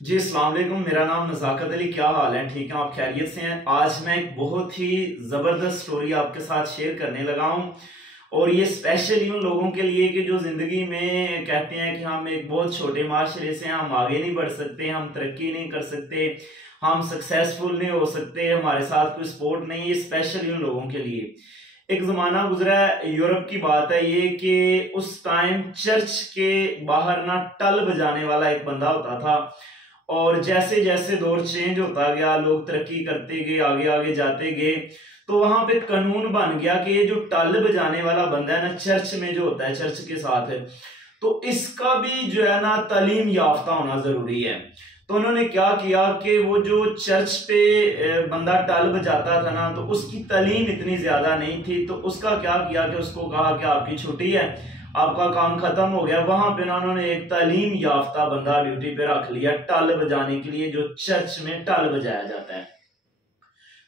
जी अस्सलाम वालेकुम। मेरा नाम नज़ाकत अली। क्या हाल है? ठीक है, आप खैरियत से हैं? आज मैं एक बहुत ही ज़बरदस्त स्टोरी आपके साथ शेयर करने लगा हूं और ये स्पेशली उन लोगों के लिए कि जो ज़िंदगी में कहते हैं कि हम एक बहुत छोटे माशरे से हम आगे नहीं बढ़ सकते, हम तरक्की नहीं कर सकते, हम सक्सेसफुल नहीं हो सकते, हमारे साथ कोई सपोर्ट नहीं। ये स्पेशली उन लोगों के लिए। एक ज़माना गुजरा है, यूरोप की बात है ये, कि उस टाइम चर्च के बाहर ना टल बजाने वाला एक बंदा होता था। और जैसे जैसे दौर चेंज होता गया, लोग तरक्की करते गए, आगे आगे जाते गए, तो वहां पे कानून बन गया कि ये जो टल बजाने वाला बंदा है ना, चर्च में जो होता है, चर्च के साथ है, तो इसका भी जो है ना तालीम याफ्ता होना जरूरी है। तो उन्होंने क्या किया कि वो जो चर्च पे बंदा टल बजाता था ना, तो उसकी तालीम इतनी ज्यादा नहीं थी, तो उसका क्या किया कि उसको कहा कि आपकी छुट्टी है, आपका काम खत्म हो गया। वहां पे ना उन्होंने एक तालीम याफ्ता बंदा ड्यूटी पे रख लिया टल बजाने के लिए, जो चर्च में टल बजाया जाता है।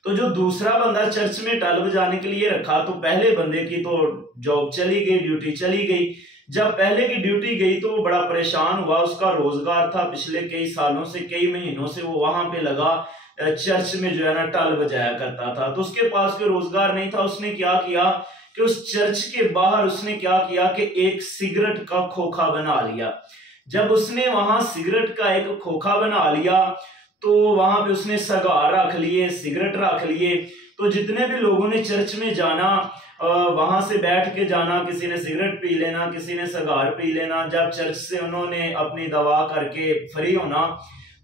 तो जो दूसरा बंदा चर्च में टल बजाने के लिए रखा, तो पहले बंदे की तो जॉब चली गई, ड्यूटी चली गई। जब पहले की ड्यूटी गई तो वो बड़ा परेशान हुआ। उसका रोजगार था, पिछले कई सालों से, कई महीनों से वो वहां पे लगा चर्च में जो है ना टल बजाया करता था, तो उसके पास कोई रोजगार नहीं था। उसने क्या किया कि उस चर्च के बाहर उसने क्या किया कि एक सिगरेट का खोखा बना लिया। जब उसने वहां सिगरेट का एक खोखा बना लिया, तो वहां पे उसने सगार रख लिए, सिगरेट रख लिए। तो जितने भी लोगों ने चर्च में जाना, वहां से बैठ के जाना, किसी ने सिगरेट पी लेना, किसी ने सगार पी लेना। जब चर्च से उन्होंने अपनी दवा करके फ्री होना,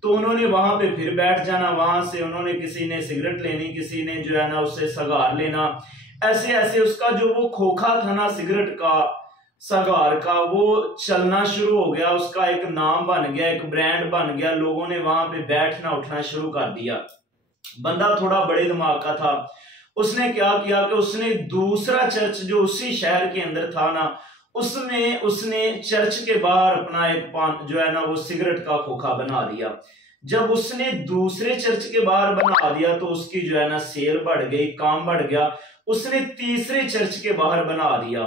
तो उन्होंने वहां पे फिर बैठ जाना। वहां से उन्होंने किसी ने सिगरेट लेनी, किसी ने जो है ना उससे सगार लेना। ऐसे ऐसे उसका जो वो खोखा था ना सिगरेट का, सगार का, वो चलना शुरू हो गया। उसका एक नाम बन गया, एक ब्रांड बन गया। लोगों ने वहां पे बैठना उठना शुरू कर दिया। बंदा थोड़ा बड़े दिमाग का था। उसने क्या किया कि उसने दूसरा चर्च जो उसी शहर के अंदर था ना, उसमें उसने चर्च के बाहर अपना एक पान जो है ना वो सिगरेट का खोखा बना दिया। जब उसने दूसरे चर्च के बाहर बना दिया, तो उसकी जो है ना सेल बढ़ गई, काम बढ़ गया। उसने तीसरे चर्च के बाहर बना दिया।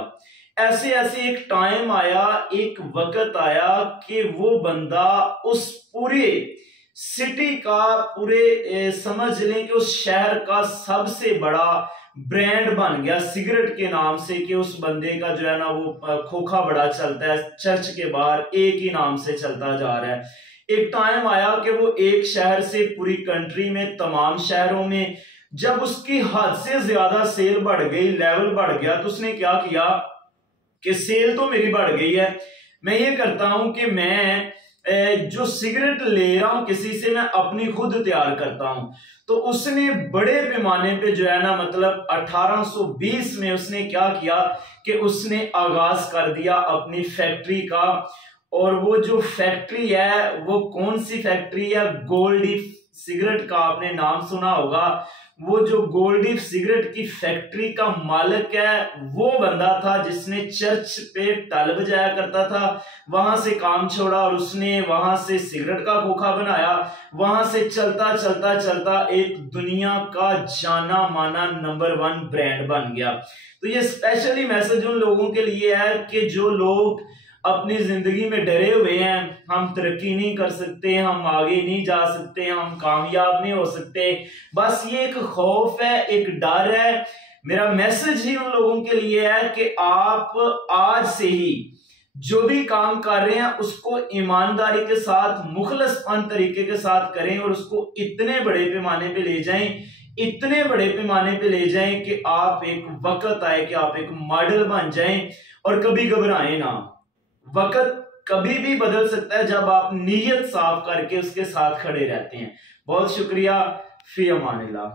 ऐसे ऐसे एक टाइम आया, एक वक्त आया कि वो बंदा उस पूरे सिटी का, पूरे समझ लें कि उस शहर का सबसे बड़ा ब्रांड बन गया सिगरेट के नाम से, कि उस बंदे का जो है ना वो खोखा बड़ा चलता है चर्च के बाहर, एक ही नाम से चलता जा रहा है। एक टाइम आया कि वो एक शहर से पूरी कंट्री में, तमाम शहरों में, जब उसकी हद से ज्यादा सेल बढ़ गई, लेवल बढ़ गया, तो उसने क्या किया कि सेल तो मेरी बढ़ गई है, मैं ये करता हूं कि मैं जो सिगरेट ले रहा हूं किसी से, मैं अपनी खुद तैयार करता हूं। तो उसने बड़े पैमाने पे जो है ना, मतलब 1820 में उसने क्या किया कि उसने आगाज कर दिया अपनी फैक्ट्री का। और वो जो फैक्ट्री है, वो कौन सी फैक्ट्री है? गोल्डी सिगरेट का आपने नाम सुना होगा। वो जो गोल्डी सिगरेट की फैक्ट्री का मालिक है, वो बंदा था जिसने चर्च पे टल बजाया करता था। वहां से काम छोड़ा और उसने वहां से सिगरेट का खोखा बनाया। वहां से चलता चलता चलता एक दुनिया का जाना माना नंबर 1 ब्रांड बन गया। तो ये स्पेशली मैसेज उन लोगों के लिए है कि जो लोग अपनी जिंदगी में डरे हुए हैं, हम तरक्की नहीं कर सकते, हम आगे नहीं जा सकते, हम कामयाब नहीं हो सकते, बस ये एक खौफ है, एक डर है। मेरा मैसेज ही उन लोगों के लिए है कि आप आज से ही जो भी काम कर रहे हैं उसको ईमानदारी के साथ, मुखलसपन तरीके के साथ करें और उसको इतने बड़े पैमाने पे ले जाएं, इतने बड़े पैमाने पे ले जाएं कि आप एक वक्त आए कि आप एक मॉडल बन जाएं। और कभी घबराएं ना, वक्त कभी भी बदल सकता है जब आप नीयत साफ करके उसके साथ खड़े रहते हैं। बहुत शुक्रिया। फी अमानिल्लाह।